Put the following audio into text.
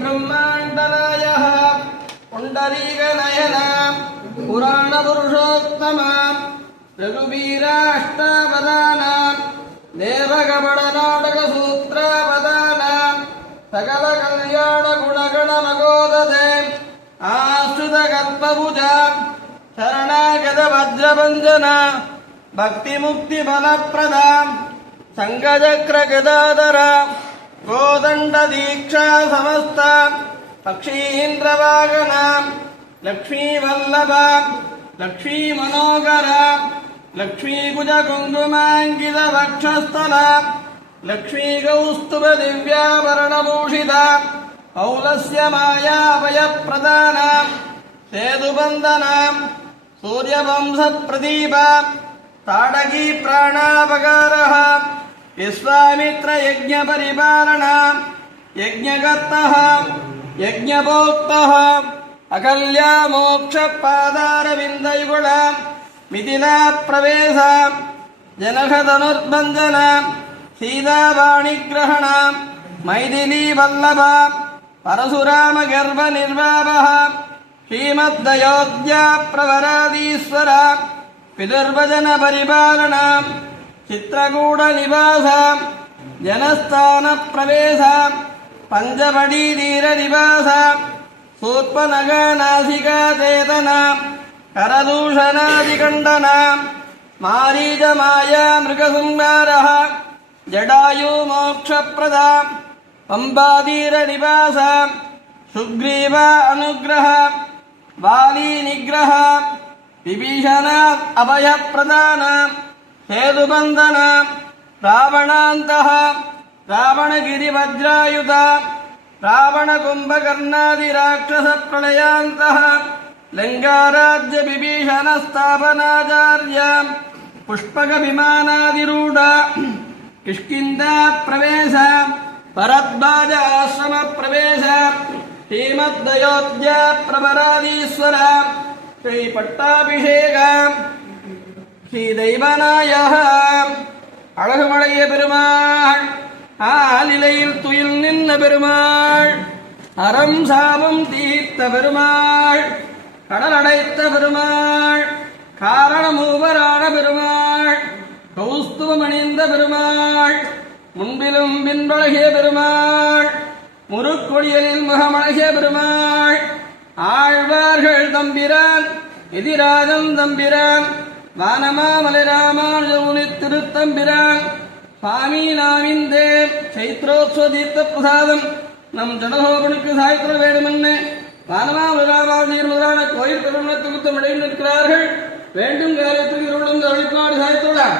ब्रह्माण्डनायः पुण्डरीकनयना पुराणपुरुषोत्तमा रघुवीराष्टावदानां देवकपटनाटकसूत्रावदानां सकलकल्याणगुणगणनगोदधे आश्रितकल्पभुजा शरणागतवज्रभञ्जना भक्तिमुक्तिफलप्रदा सङ्गचक्रगदाधरा गोदण्डदीक्षा समस्ता पक्षीन्द्रवागना लक्ष्मीवल्लभा लक्ष्मीमनोहरा लक्ष्मीकुजकुङ्कुमाङ्कितवक्षस्थला लक्ष्मीकौस्तुभदिव्याभरणभूषिता औलस्य मायाभयप्रदाना सेतुबन्धना सूर्यवंशप्रदीपा ताडकी प्राणापकारः विश्वामित्रयज्ञपरिपालना यज्ञकर्तः यज्ञभोक्तः अकल्यामोक्षपादारविन्दयुगुला मिथिलाप्रवेशा जनकधनुर्भञ्जना सीतावाणिग्रहणा मैथिलीवल्लभा परशुरामगर्भनिर्वापः श्रीमद्दयोध्याप्रवराधीश्वरा पितुर्वचनपरिपालना चित्रकूटनिवासा जनस्थानप्रवेशा पञ्चवटीतीरनिवासा सूर्पनगानासिकाचेतना करदूषणादिकण्डना मारीचमाया मृगसंहारः जटायुमोक्षप्रदा पम्पातीरनिवासा सुग्रीव अनुग्रह वालीनिग्रह विभीषण अभयप्रदान सेतुबन्धन रावणान्तः रावणगिरिवज्रायुध रावणकुम्भकर्णादिराक्षसप्रलयान्तः लङ्काराज्यविभीषणस्थापनाचार्य पुष्पकविमानादिरूढ किष्किन्धाप्रवेश भरद्वाज आश्रमप्रवेश श्रीमद्दयोध्याप्रवराधीश्वर श्रीपट्टाभिषेक श्रीदैवनायः அழகுமடைய பெருமாள் ஆலிலையில் துயில் நின்ற பெருமாள் அறம் சாபம் தீர்த்த பெருமாள் கடலடைத்த பெருமாள் காரணமூவரான பெருமாள் கௌஸ்துவமணிந்த பெருமாள் முன்பிலும் பின்பழகிய பெருமாள் முருக்கொடியலில் முகமழகிய பெருமாள் ஆழ்வார்கள் தம்பிரான் எதிராஜன் தம்பிரான் வானமாமலை ராமானுஜமுனி திருத்தம்பிரான் சுவாமி நாவிந்தே சைத்ரோத்சவதீர்த்த பிரசாதம் நம் ஜனகோபனுக்கு சாய்த்திர வேண்டுமென்னு வானமாமலை ராமானுஜர் முதலான கோயில் பெருமணத்துக்கு அடைந்து நிற்கிறார்கள். வேண்டும் காலத்திற்கு இருளும் அழிப்பாடு சாய்த்துள்ளார்.